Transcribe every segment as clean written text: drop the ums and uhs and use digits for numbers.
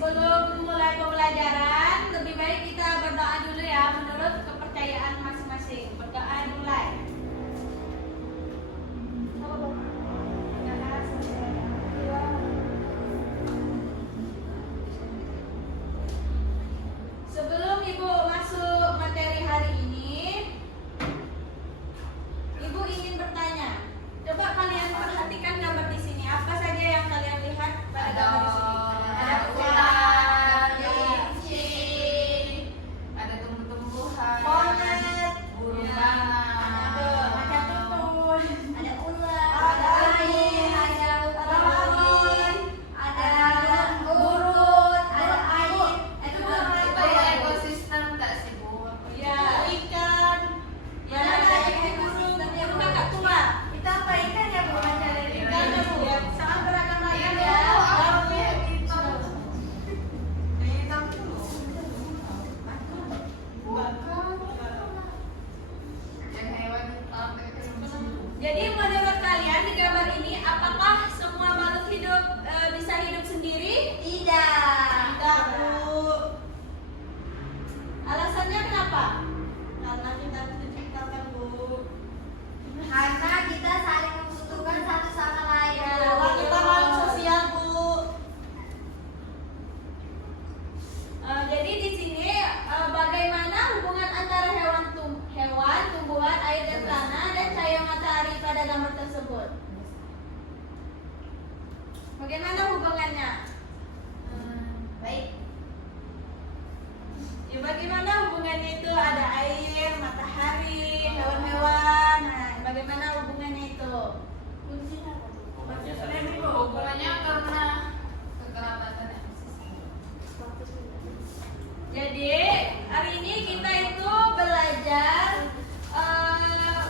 sebelum mulai pembelajaran, lebih baik kita berdoa dulu ya menurut kepercayaan masing-masing. Berdoa mulai. Sebelum Ibu masuk materi hari ini, Ibu ingin bertanya. Coba kalian perhatikan gambar di sini. Apa saja yang kalian lihat pada gambar di sini? Ada ular, kelinci, ada tumbuh-tumbuhan, Monet, burung ya, bangau, ada tutun, Ada ular, ada air, ada laut, ada burung, ada air. Itu itu ya ekosistem tak sih Bu? ya ikan, ya ada ikan burung, burung kakak tua. Itu apa ikan ya Bu? Ikan ya Bu, ya sangat beragam ragam Itu ya. apa yang hitam? Yang hitam itu yang hewan hitam Jadi menurut kalian di gambar ini apakah semua makhluk hidup bisa hidup sendiri? Tidak. Tidak Bu. Alasannya kenapa? Karena kita diciptakan Bu. Karena kita saling membutuhkan satu sama lain. Bahwa kita makhluk sosial Bu. Jadi di sini bagaimana hubungan antara hewan, tumbuhan, air dan tanah dan cahaya matahari pada gambar tersebut? Bagaimana hubungannya? Baik. Ya bagaimana hubungannya itu ada air, matahari, hewan-hewan. Nah, bagaimana hubungannya itu? hubungannya karena kekerabatan Jadi hari ini kita itu belajar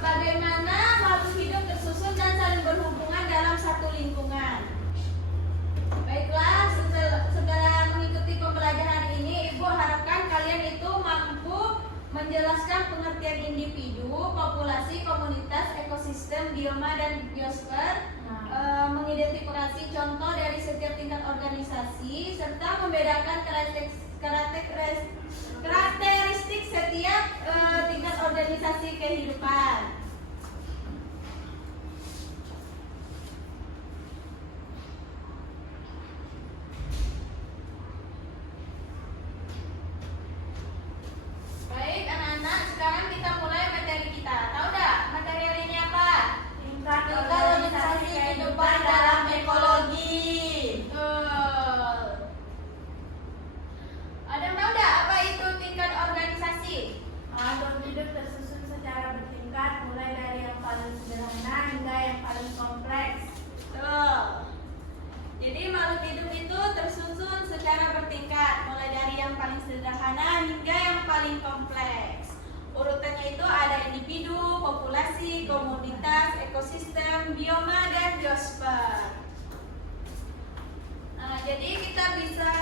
bagaimana makhluk hidup tersusun dan saling berhubungan dalam satu lingkungan. Baiklah, setelah mengikuti pembelajaran ini, Ibu harapkan kalian itu mampu menjelaskan pengertian individu, populasi, komunitas, ekosistem, bioma, dan biosfer, mengidentifikasi contoh dari setiap tingkat organisasi, serta membedakan karakteristik setiap tingkat organisasi kehidupan. Baik anak-anak, sekarang kita mulai materi kita. Tahu enggak materi hari ini apa? Tingkat organisasi kehidupan dalam ekologi. Betul. Ada yang tahu enggak apa itu tingkat organisasi? Makhluk hidup tersusun secara bertingkat, mulai dari yang paling sederhana hingga yang paling kompleks. Betul. Jadi makhluk hidup itu tersusun secara bertingkat, mulai dari yang paling sederhana hingga yang paling kompleks. Urutannya itu ada individu, populasi, komunitas, ekosistem, bioma, dan biosfer. Nah, jadi kita bisa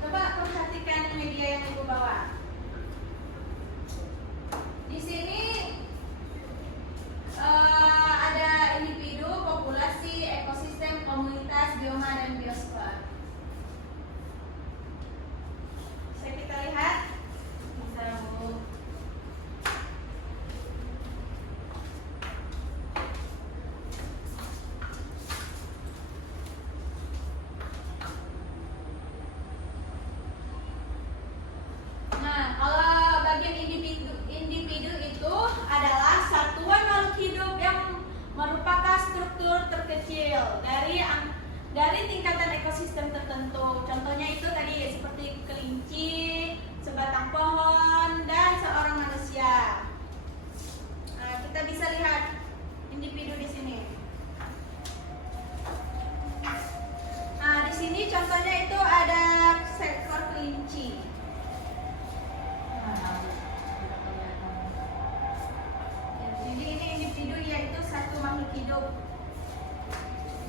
coba perhatikan media yang Ibu bawa. Di sini ada individu, populasi, ekosistem, komunitas, bioma, dan biosfer. Bisa kita lihat? Bisa Bu. Nah, kalau bagian individu itu adalah satuan makhluk hidup yang merupakan struktur terkecil dari tingkatan ekosistem tertentu. Contohnya itu tadi seperti kelinci, sebatang pohon, dan seorang manusia. Nah, kita bisa lihat individu di sini. Nah, di sini contohnya itu ada seekor kelinci. Jadi ini individu yaitu satu makhluk hidup.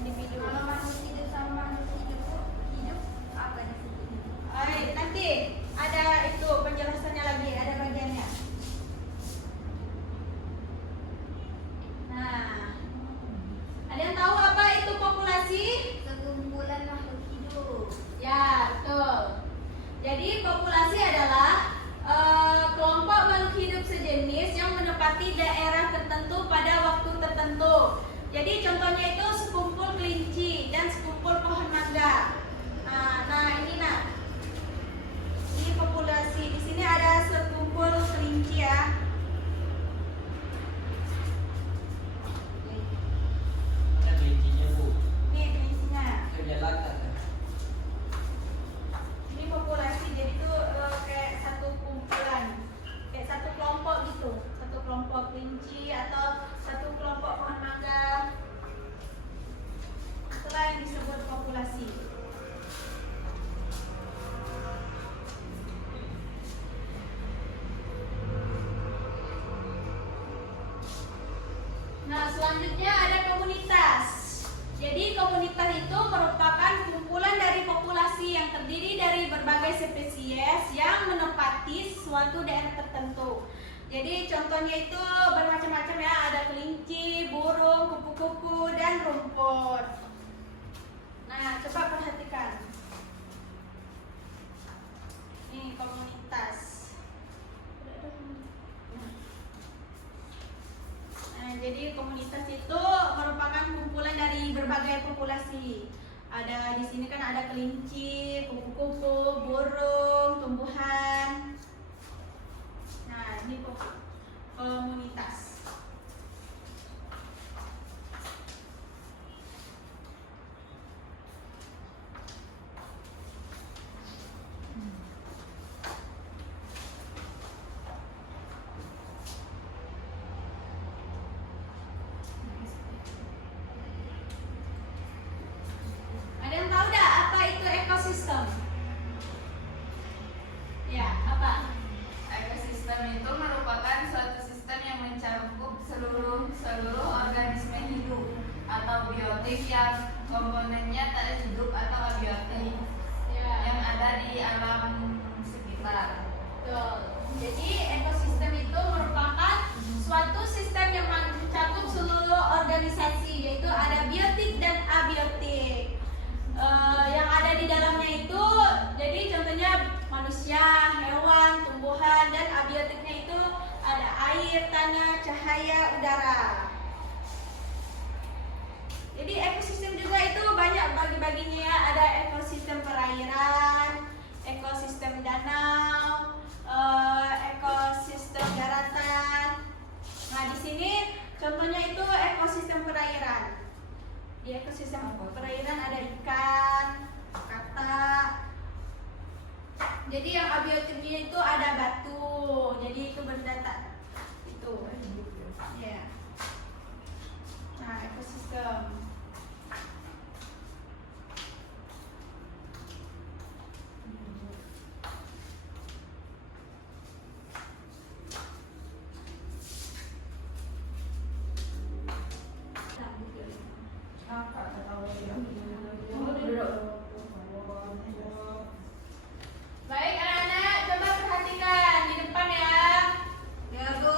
Individu. Kalau makhluk hidup sama makhluk hidup apa di sini? Nanti ada itu penjelasannya lagi, ada bagiannya. Nah, ada yang tahu apa Jadi populasi adalah kelompok makhluk hidup sejenis yang menempati daerah tertentu pada waktu tertentu. Jadi contohnya itu sekumpul kelinci dan sekumpul pohon mangga. Ini populasi. Di sini ada sekumpul kelinci ya. Ada kelincinya, Bu. Nih kelincinya. Kerja lata kan? Ini populasi. Jadi itu kayak satu kumpulan, kayak satu kelompok gitu. Satu kelompok kelinci atau satu kelompok pohon mangga. Itulah yang disebut populasi. Nah, selanjutnya ada komunitas. Jadi komunitas itu merupakan kumpulan dari populasi yang terdiri dari berbagai spesies yang menempati suatu daerah tertentu. Jadi contohnya itu bermacam-macam ya, ada kelinci, burung, kupu-kupu, dan rumput. Nah, coba perhatikan. Ini komunitas. Nah, jadi komunitas itu merupakan kumpulan dari berbagai populasi. Ada di sini kan ada kelinci, kupu-kupu, burung, tumbuhan. Nah, ini komunitas. Ada yang tahu dah apa itu ekosistem? Ya, apa? Ekosistem itu merupakan suatu sistem yang mencakup seluruh organisme hidup atau biotik yang komponennya tak hidup atau abiotik yang ada di alam sekitar. Betul. Jadi ekosistem itu merupakan suatu sistem yang mencakup seluruh organisasi, yaitu ada biotik dan abiotik. Yang ada di dalamnya itu, jadi contohnya manusia, hewan, tumbuhan, dan abiotiknya itu ada air, tanah, cahaya, udara. Jadi ekosistem juga itu banyak bagi-baginya ya. Ada ekosistem perairan, ekosistem danau, ekosistem daratan. Nah, di sini contohnya itu ekosistem perairan. Di ekosistem perairan ada ikan, katak. Jadi yang abiotiknya itu ada batu. Jadi itu benda tak itu. Ya. Nah, ekosistem. Baik anak-anak, coba perhatikan di depan ya. Ya Bu.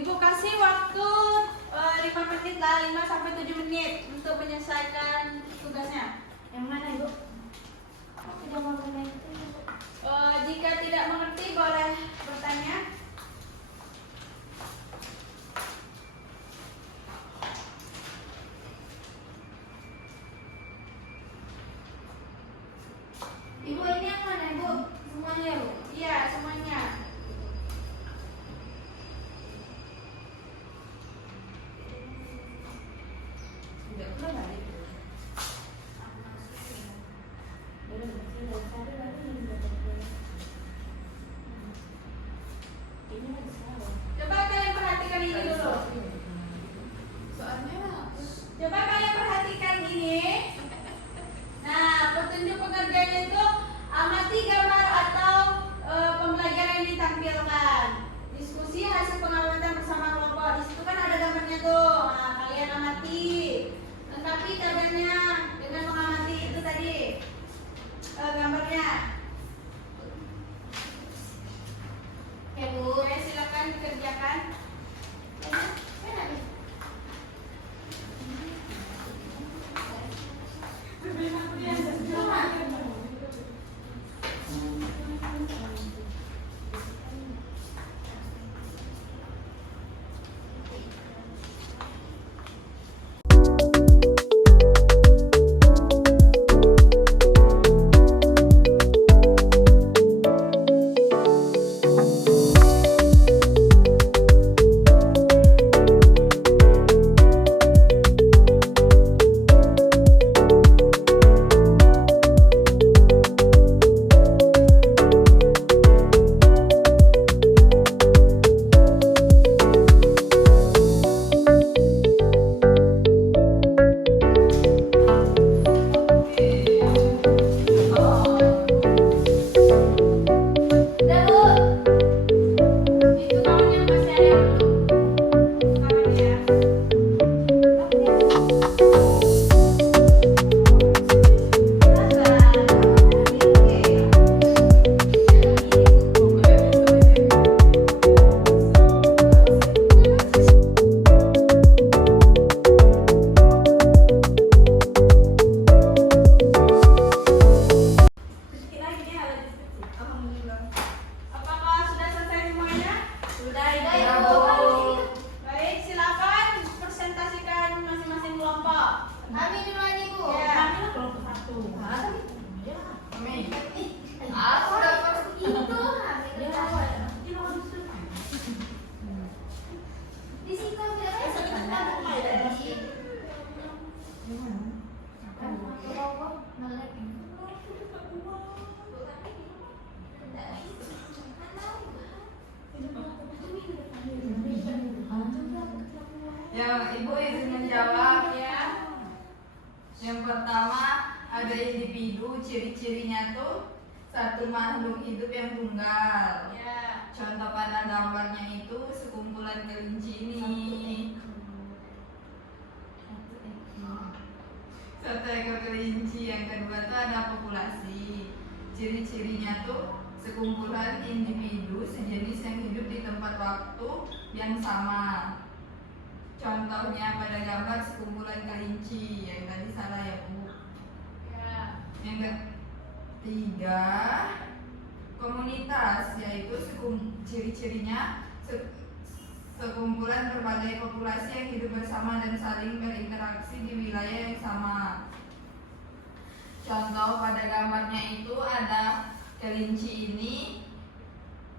Ibu kasih waktu 5 menit lah, 5 sampai 7 menit untuk menyelesaikan tugasnya. Yang mana Ibu? Tidak mau mengerti. Jika tidak mengerti boleh bertanya. Ibu ini yang mana Ibu? Semuanya Bu? Iya, semuanya. Coba kalian perhatikan ini dulu. Coba kalian perhatikan ini. Nah, petunjuk pengerjaannya itu amati gambar atau pembelajaran yang ditampilkan. Diskusi hasil pengamatan bersama kelompok. Di situ kan ada gambarnya tuh. Nah, kalian amati. Lengkapi tabelnya dengan mengamati itu tadi gambarnya. Oke Bu. Oke, silakan dikerjakan. Udah Bu. Itu kamunya masih ada yang belum? Sekarang ya. Apakah sudah selesai semuanya? Sudah Sudah, ya Bu. Baik, silakan presentasikan masing-masing kelompok. Kami duluan Ibu. Ya. Kami lah kelompok 1. Aku dapat Itu kami ketawa. Di situ tidak ada sebentar tadi. Ya, Ibu izin menjawab. Ya. Yang pertama ada individu, ciri-cirinya tuh satu makhluk hidup yang tunggal. Ya. Contoh pada gambarnya itu sekumpulan kelinci ini. Satu ekor kelinci. Yang kedua tuh ada populasi. Ciri-cirinya tuh sekumpulan individu sejenis yang hidup di tempat waktu yang sama. Contohnya pada gambar sekumpulan kelinci. Yang tadi salah ya Bu. Ya. Yang ketiga komunitas, yaitu ciri-cirinya sekumpulan berbagai populasi yang hidup bersama dan saling berinteraksi di wilayah yang sama. Contoh pada gambarnya itu ada kelinci ini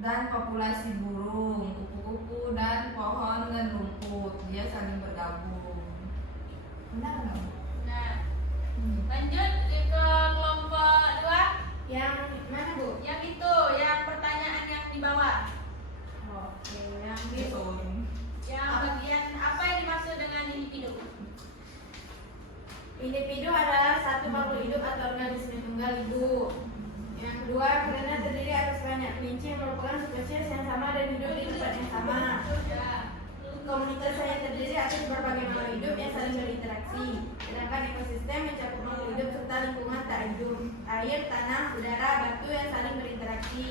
dan populasi burung, kupu-kupu dan pohon dan rumput. Dia saling bergabung. Benar nggak? Nah, lanjut ke kelompok 2. Yang mana Bu? Yang itu, yang pertanyaan yang di bawah. Oke, yang Gitu. Yang bagian apa yang dimaksud dengan individu? individu adalah satu makhluk hidup atau organisme tunggal hidup. Yang kedua, karena terdiri atas banyak kelinci yang merupakan spesies yang sama dan hidup di tempat yang sama. Ya. Komunitas hanya terdiri atas berbagai makhluk hidup yang saling berinteraksi. Sedangkan ekosistem mencakup makhluk hidup serta lingkungan tak hidup, air, tanah, udara, batu yang saling berinteraksi.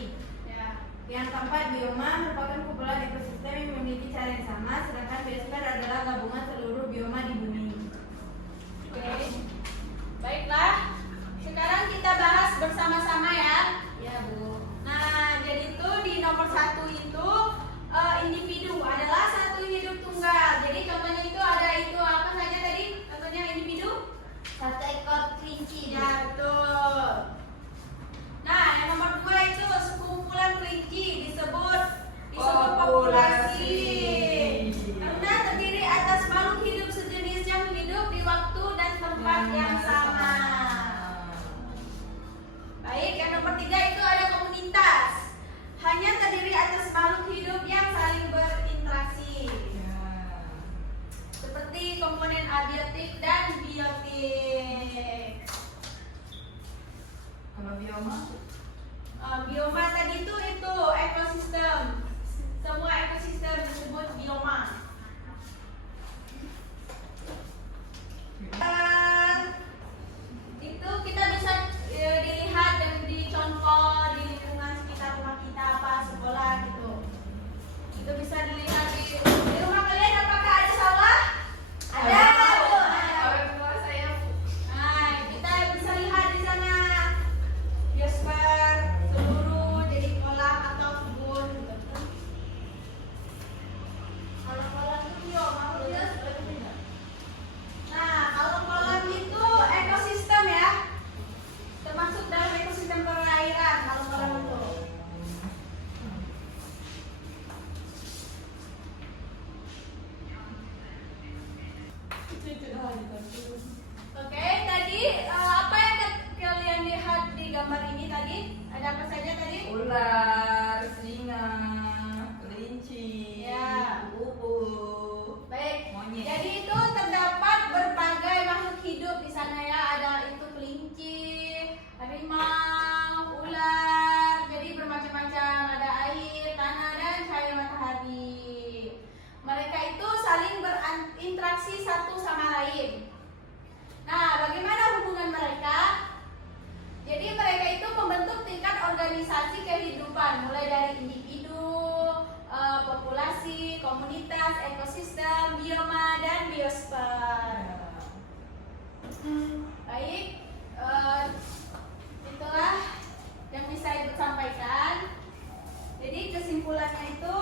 Ya. Yang keempat, bioma merupakan kumpulan ekosistem yang memiliki cara yang sama, sedangkan biosfer adalah gabungan seluruh bioma di bumi. Oke. Baiklah. Sekarang kita bahas bersama-sama ya. Ya, Bu. Nah, jadi itu di nomor 1 itu individu adalah satu hidup tunggal. Jadi contohnya itu ada itu apa saja tadi? Contohnya individu? Satu ekor kelinci. Ya, betul. Nah, yang nomor 2 itu sekumpulan kelinci disebut populasi. Karena terdiri atas makhluk hidup sejenis yang hidup di waktu dan tempat yang sama. Baik, yang nomor 3 itu ada komunitas. Hanya terdiri atas makhluk hidup yang saling berinteraksi. Seperti komponen abiotik dan biotik. Kalau bioma? Bioma tadi itu ekosistem. Semua ekosistem disebut bioma. Itu kita bisa dilihat dan dicontoh di lingkungan sekitar rumah kita, apa sekolah gitu. Itu bisa dilihat di rumah kalian. Apakah ada sawah? Ada. Orang tua saya, Bu. Nah, kita bisa lihat di sana biosfer seluruh jadi kolam atau kebun. Kalau kolam itu bioma, biosfer. Nah, kalau kolam itu ekosistem ya, termasuk dalam ekosistem perairan kalau kolam itu. Oke, tadi apa yang kalian lihat di gambar ini tadi? Ada apa saja tadi? Ular, singa, kelinci, Ya. kupu-kupu, Baik. monyet. Jadi itu terdapat berbagai makhluk hidup di sana ya. Ada itu kelinci, harimau, ular. Jadi bermacam-macam. Ada air, tanah, dan cahaya matahari. Mereka itu saling berinteraksi satu sama lain. Nah, bagaimana hubungan mereka? Jadi mereka itu membentuk tingkat organisasi kehidupan, mulai dari individu, populasi, komunitas, ekosistem, bioma, dan biosfer. Baik, itulah yang bisa Ibu sampaikan. Jadi kesimpulannya itu